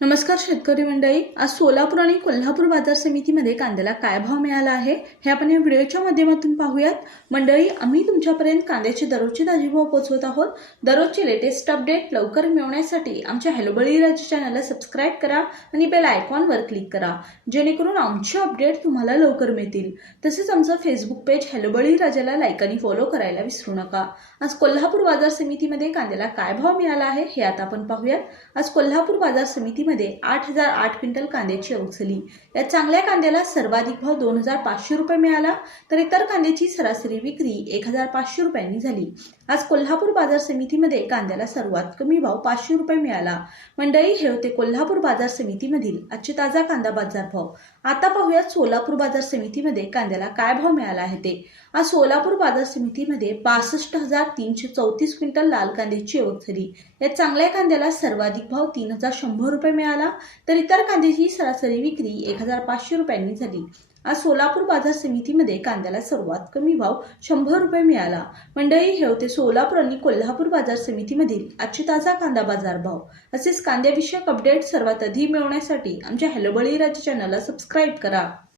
नमस्कार शेतकरी मंडळी आज सोलापूर आणि कोल्हापूर बाजार समितीमध्ये कांद्याला काय भाव मिळाला आहे हे आपण या व्हिडिओच्या माध्यमातून पाहूयात. मंडळी आम्ही तुमच्यापर्यंत कांद्याचे दररोजचे ताजे भाव पोहोचवत आहोत. दररोजचे लेटेस्ट अपडेट लवकर मिळवण्यासाठी आमच्या हॅलो राज्य चॅनलला सबस्क्राईब करा आणि बेल आयकॉनवर क्लिक करा. जेणेकरून आमचे अपडेट तुम्हाला लवकर मिळतील. तसेच आमचं फेसबुक पेज हॅलो बळीराजाला लाईक आणि फॉलो करायला विसरू नका. आज कोल्हापूर बाजार समितीमध्ये कांद्याला काय भाव मिळाला आहे हे आता आपण पाहूयात. आज कोल्हापूर बाजार समिती खरेदीमध्ये आठ हजार आठ क्विंटल कांद्याची आवक झाली या चांगल्या कांद्याला सर्वाधिक भाव दोन हजार पाचशे रुपये मिळाला तर इतर कांद्याची सरासरी विक्री एक हजार पाचशे रुपयांनी झाली. आज कोल्हापूर बाजार समितीमध्ये कांद्याला सर्वात कमी भाव पाचशे रुपये मिळाला. मंडळी हे होते कोल्हापूर बाजार समितीमधील आजचे ताजा कांदा बाजार भाव. आता पाहूयात सोलापूर बाजार समितीमध्ये कांद्याला काय भाव मिळाला आहे ते. आज सोलापूर बाजार समितीमध्ये बासष्ट हजार तीनशे चौतीस क्विंटल लाल कांद्याची आवक झाली या चांगल्या कांद्याला सर्वाधिक भाव तीन हजार शंभर रुपये मिळाला तर इतर कांद्याची सरासरी विक्री एक हजार पाचशे रुपयांनी झाली. आज सोलापूर बाजार समितीमध्ये कांद्याला सर्वात कमी भाव शंभर रुपये मिळाला. मंडळी हे होते सोलापूर आणि कोल्हापूर बाजार समितीमधील आजचे ताजा कांदा बाजार भाव. असेच कांद्याविषयक अपडेट सर्वात आधी मिळवण्यासाठी आमच्या हॅलो बळीराजा चॅनलला सबस्क्राईब करा.